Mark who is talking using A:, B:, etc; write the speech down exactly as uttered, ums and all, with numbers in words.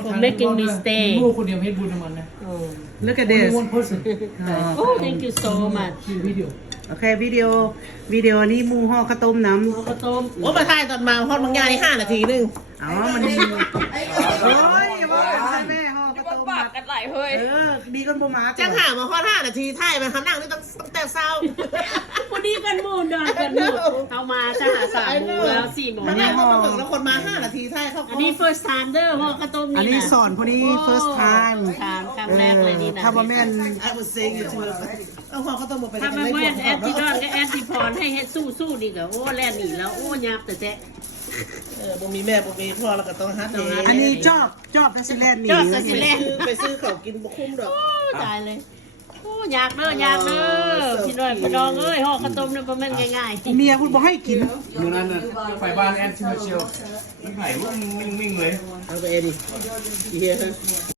A: for making mistake
B: ลูกคนเดียวให้บุญมันนะ
A: oh
C: Look at this
B: one person
A: oh thank you so much
B: วิดีโอ
C: โอเควิดีโอวิดีโอนี้หมูห่อข้าวต้มน้
A: เอาข้าวต้ม
D: โอ้มาถ่ายตอนมาฮอดบางยาในห้านาทีนึง
C: ำอ๋อมันดีโอ้ยอย่าบอกกันใช่แม่ห่อข้าวต้ม
E: ปากกันไหลเฮ้ย
C: เออดีกันบ่มา
D: จังห่ามาฮอดห้านาทีถ่ายมันคำนั่งนี่ต้องตั้งแต่เช้า
A: พอดีกันหมูนอนกันหมูเอามาจะหาสามโมงแล้วสี่โมง
D: มา
A: แล้
D: นั่ง
A: ว
D: มาถึงแล้วคนมาห้านาทีถ่ายเข้า
A: อันนี้ first time เด้อห่อข้าวต้ม
C: อัน
A: นี่
C: นี้
A: นะ
C: สอนพอดี first time
A: ถามคำแรกเลยนี่นะ
C: ถ้าว่าแม่น
D: I was saying it to her เอาหัวเขาต้องมาไป
A: ถ้ามันแม่นแอดที่นอนก็แอดที่พรให้เฮ็ดสู้สู้ดีกว่าโอ้แล่นหนีแล้วโอ้ยับแต่แจ๊ะ
D: เออบ่มีแม่บ่มีพ่อแล้วก็ต้องฮัทเอง
C: อันนี้จอบจอบแฟซิแลนด์นี่
A: จอบแฟซิแลนด์
D: ไปซื้อเขากินบ่คุ้มดอก
A: โอ้ตายเลยโอ้อยากเด้ออยากเด้อพี่น้อยพี่น้องเอ้ยห่อข้าวต้มเนี่ยบ่แม่นง่ายๆ
C: เมียพูดบอกให้กิน
B: มือนั้นน่ะไฟบ้านแอนชิมาเชียวมันไหลวิ่งวิ่งวิ่งเลย
D: เอาไปเองดิเฮีย